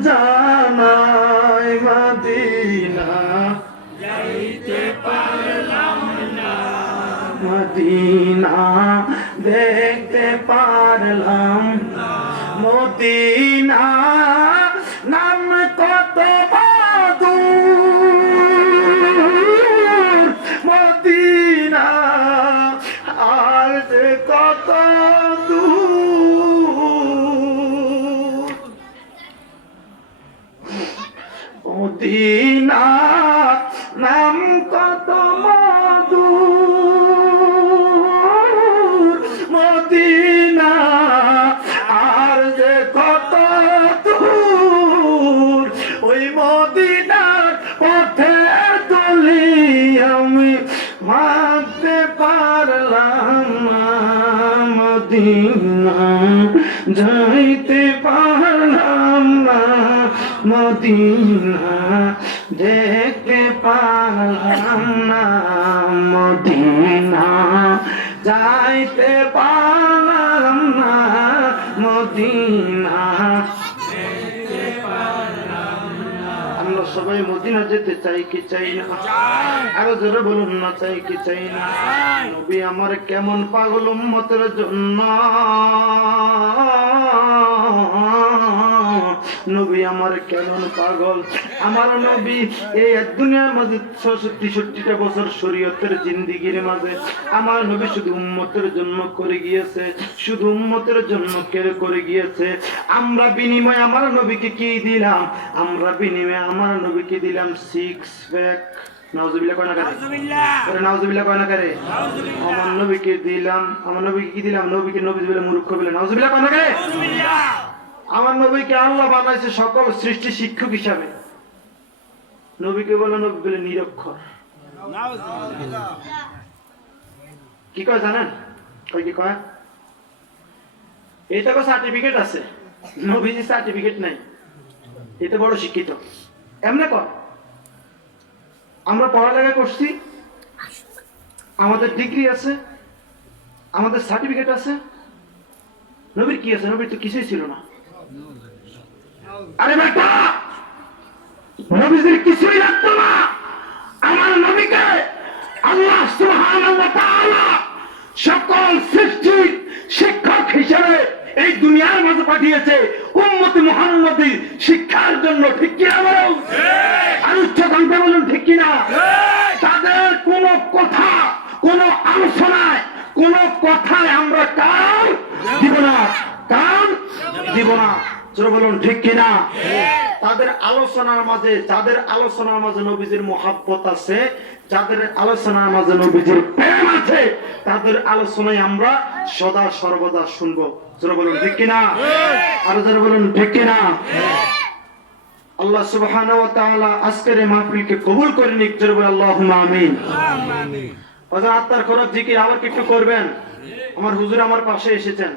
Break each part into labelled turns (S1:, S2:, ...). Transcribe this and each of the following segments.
S1: জানাই মদিনা। যাইতে পারলাম না। মদিনা দেখতে পারলাম মদিনা মদিনা, নাম কত মধুর। মদিনা, আর যে কত দূর। ওই মদিনার পথে তুলি আমি, ভাবতে পারলাম মদিনা। যাইতে মদিনা, দেখতে পারলাম না, মদিনা যাইতে পারলাম না মদিনা। আমরা সবাই মদিনা যেতে চাই কি চাই না? আরও জোরে বলুন না, চাই কি চাই না? নবী আমার কেমন পাগল উম্মতের জন্য। নবী আমার কেমন পাগল? আমার নবী এই দুনিয়ার মাঝে ছশো তেষট্টিটা বছর শরীয়তের জিন্দিগির মাঝে। আমার নবী শুধু উম্মতের জন্য করে গিয়েছে শুধু উম্মতের জন্য কেড়ে করে গিয়েছে। আমরা বিনিময় আমার নবীকে কি দিলাম? আমরা বিনিময়ে আমার নবীকে দিলাম সিক্স প্যাক আমার নবীকে দিলাম আমার নবীকে কি দিলাম? নবীকে নবী বলে মূর্খ বলে। নাউজুবিল্লাহ কয় না করে আমার নবীকে আল্লাহ বানাইছে সকল সৃষ্টি শিক্ষক হিসাবে। নবীকে বলে নবী বলে নিরক্ষর। কি কয় জানেন? কই কি কয়? এটা সার্টিফিকেট আছে। নবীজি সার্টিফিকেট নাই। এটা বড় শিক্ষিত। এমনি কর আমরা পড়ালেখা করছি। আমাদের ডিগ্রি আছে। আমাদের সার্টিফিকেট আছে। নবীর কি আছে? নবীর তো কিছুই ছিল না। আরে বেটা! নবীজির কিছুই লাগতো না। আমার নবীকে আল্লাহ সুবহানাহু ওয়া তাআলা সকল সৃষ্টির শিক্ষক হিসেবে এই দুনিয়ার মাঝে পাঠিয়েছে। উম্মতি মুহাম্মদী শিক্ষার জন্য ঠিক কিনা বলুন আর উচ্চ কণ্ঠে বলুন ঠিক কিনা? তাদের কোন কথা কোন আলোচনায় কোন কথায় আমরা কান দিব না? কান দিব না চলো বলুন ঠিক কিনা? তাদের আলোচনার মাঝে যাদের আলোচনার মাঝে নবীজির মোহাব্বত আছে যাদের আলোচনার মাঝে নবীজির প্রেম আছে তাদের আলোচনায় আমরা সদা সর্বদা শুনব। চলো বলুন ঠিক কিনা? আরও যারা বলুন ঠিক কিনা? আল্লাহ সুবহানাহু ওয়া তাআলা আজকের এই মাহফিলকে কবুল করে নিক জোরে বলে আল্লাহুম্মা আমিন। ওজন আত্মার খরচ জিকির আবার কি একটু করবেন? আমার হুজুর আমার পাশে এসেছেন।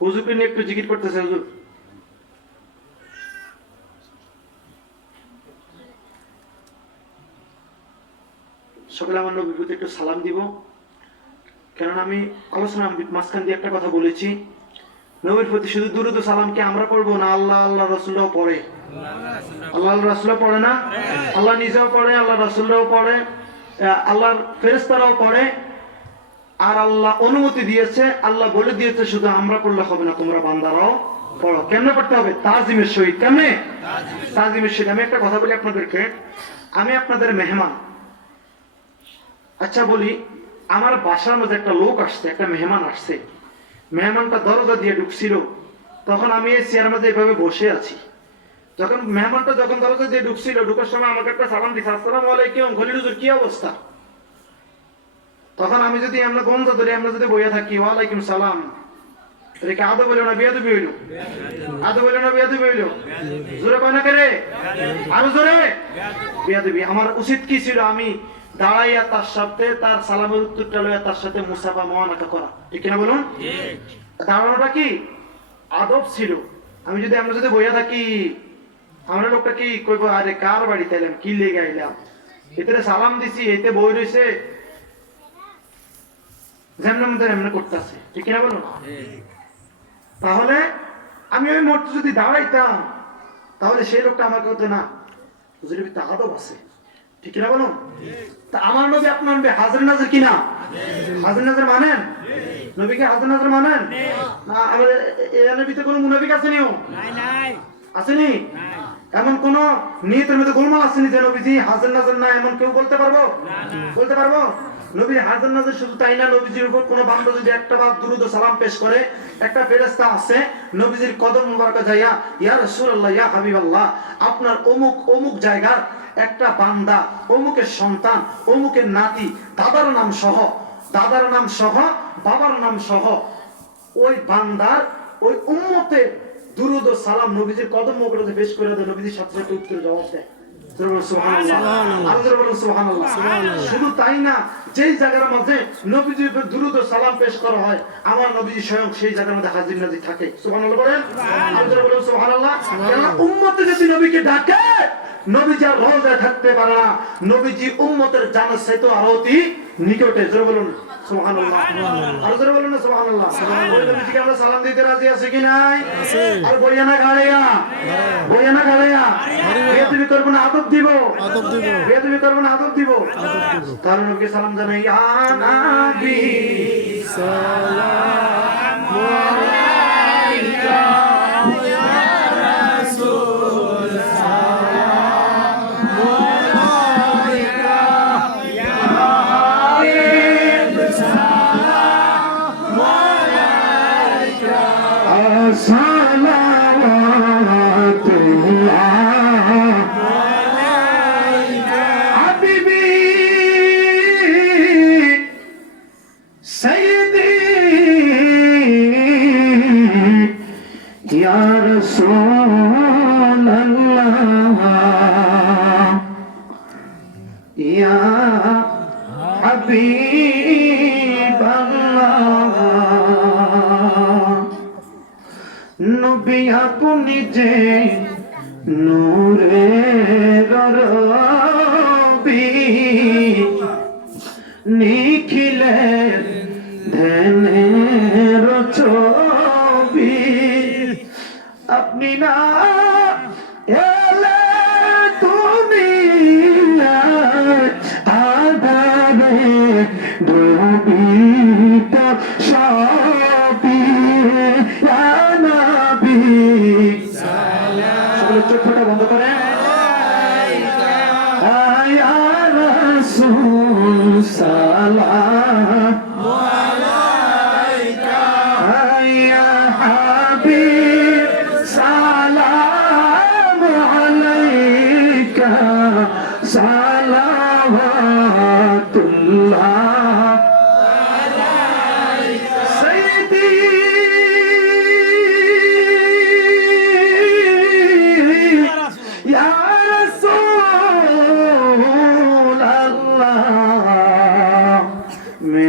S1: হুজুরকে নিয়ে একটু জিকির করতেছে হুজুর? সকলে আমার নবীর একটু সালাম দিব। কেননা আমি আলোচনা মাঝখান দিয়ে একটা কথা বলেছি। নবীর প্রতি শুধু দুরুদ ও সালামকে আমরা পড়ব না আল্লাহ আল্লাহ রসুল্লাহ পড়ে? আল্লাহ রসুল্লাহ পড়ে না? আল্লাহ নিজেও পড়ে, আল্লাহ রসুল্লাহ পড়ে আল্লাহর ফেরেস্তারাও পড়ে। আর আল্লাহ অনুমতি দিয়েছে, আল্লাহ বলে দিয়েছে, শুধু আমরা পড়লে হবে না, তোমরা বান্দারাও পড়ো। কেমনে পড়তে হবে? তাজিমের সহিত, কেমনে? তাজিমের সহিত। আমি একটা কথা বলি আপনাদেরকে। আমি আপনাদের মেহমান। আচ্ছা বলি, আমার বাসার মধ্যে একটা লোক আসছে, একটা মেহমান আসছে। মেহমানটা দরজা দিয়ে ঢুকছিল। তখন আমি এই চেয়ার মধ্যে এভাবে বসে আছি। যখন মেহমানটা যখন দরজা দিয়ে ঢুকছিল, ঢুকার সময় আমাকে একটা সালাম দিছে, আসসালামু আলাইকুম খলিল কি অবস্থা? তখন আমি যদি আমরা গন্ধ ধরে, আমরা যদি বইয়া থাকি, ওয়ালাইকুম সালাম। এদিকে আদৌ বলিও না বিয়াদু হইল? আদৌ বলিও না বিয়াদু হইল? জোরে কয় না করে? আরও জোরে? বিয়াদবি। আমার উচিত কি ছিল আমি দাঁড়াইয়া তার সাথে, তার সালামের উত্তরটা লইয়া তার সাথে মুসাফা মহানাকা করা। ঠিক কিনা বলুন? দাঁড়ানোটা কি? আদব ছিল। আমি যদি, আমরা যদি বইয়া থাকি, আমরা লোকটা কি কইব, আরে কার বাড়িতে এলাম? কি লেগে আইলাম? এতে সালাম দিছি, এতে বই রইছে। যেমন মধ্যে এমনি করতেছে। ঠিক কিনা বলুন তাহলে আমি ওই মুহূর্তে যদি দাঁড়াইতাম
S2: তাহলে সেই লোকটা আমার কথা না হুজুরের ভিতরে আদব আছে। ঠিক কিনা বলুন তা আমার নবী আপনার নবী হাজির নাজির কিনা হাজির নাজির মানেন? নবীকে হাজির নাজির মানেন? না আমাদের এর ভিতরে কোনো মুনাফিক আছে নিও আসেনি এমন কোন নিয়তের মধ্যে গোলমাল আসেনি যে নবীজি হাজির নাজির না এমন কেউ বলতে পারব? বলতে পারব? হাজির শুধু তাই না, নবীজির উপর যদি একটা ও সালাম পেশ করে, একটা ফেরেশতা আছে, নবীজির কদম যাইয়া, ইয়া রাসূলুল্লাহ, ইয়া হাবিবাল্লাহ, আপনার অমুক অমুক জায়গার একটা বান্দা, অমুকের সন্তান, অমুকের নাতি, দাদার নাম সহ, দাদার নাম সহ, বাবার নাম সহ, ওই বান্দার, ওই উম্মতে দুরুদ সালাম নবীজির কদম মোবারকে পেশ করে দেয়, নবীজির সাথে উত্তরে জবাব দেয়। শুধু তাই না যেই জায়গার মধ্যে নবীজির ও সালাম পেশ করা হয় আমার নবীজি স্বয়ং সেই জায়গার মধ্যে হাজির নাজির থাকে। বলেন? উম্মতে যদি নবীকে ডাকে নবীজি আর রোজায় থাকতে পারে না। নবীজি উম্মতের জানার সাথে আরও অতি নিকটে। বলুন। সুবহানাল্লাহ। আর জোরে বলুন না সুবহানাল্লাহ। ওই নবীজিকে আমরা সালাম দিতে রাজি আছি কি নাই? আর না গাড়িয়া বইয়া না বেদবি করব না আদব দিব।
S3: আদব দিব।
S2: বেদবি করব না আদব দিব। কারণ নবীকে সালাম জানাই ইয়া নবী
S1: صلوات الله حبيبي سيدي يا رسول الله يا حبيب الله নবী আপনি যে নূরের রবি নিখিলের ধ্যানের ছবি। আপনি না এলে তুমি সালাম।